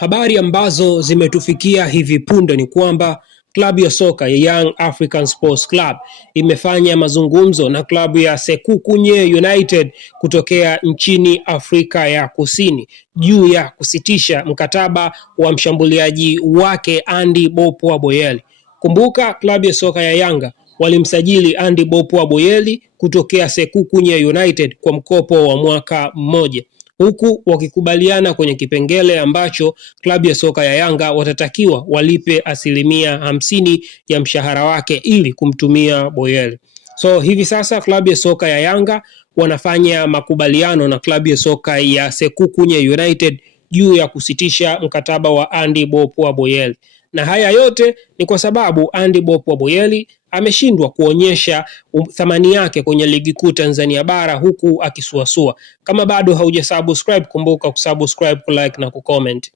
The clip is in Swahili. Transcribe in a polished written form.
Habari ambazo zimetufikia hivi punde ni kwamba klabu ya soka ya Young African Sports Club imefanya mazungumzo na klabu ya Sekhukhune United kutokea nchini Afrika ya Kusini juu ya kusitisha mkataba wa mshambuliaji wake Andy Bopwa Boyeli. Kumbuka klabu ya soka ya Yanga walimsajili Andy Bopwa Boyeli kutokea Sekhukhune United kwa mkopo wa mwaka mmoja, huku wakikubaliana kwenye kipengele ambacho klabu ya soka ya Yanga watatakiwa walipe 50% ya mshahara wake ili kumtumia Boyeli. So hivi sasa klabu ya soka ya Yanga wanafanya makubaliano na klabu ya soka ya Sekhukhune United juu ya kusitisha mkataba wa Andy Bopwa Boyeli. Na haya yote ni kwa sababu Andy Bopwa Boyeli ameshindwa kuonyesha thamani yake kwenye ligi kuu Tanzania bara huku akisuasua. Kama bado haujasubscribe, kumbuka kusubscribe, kulike na kucomment.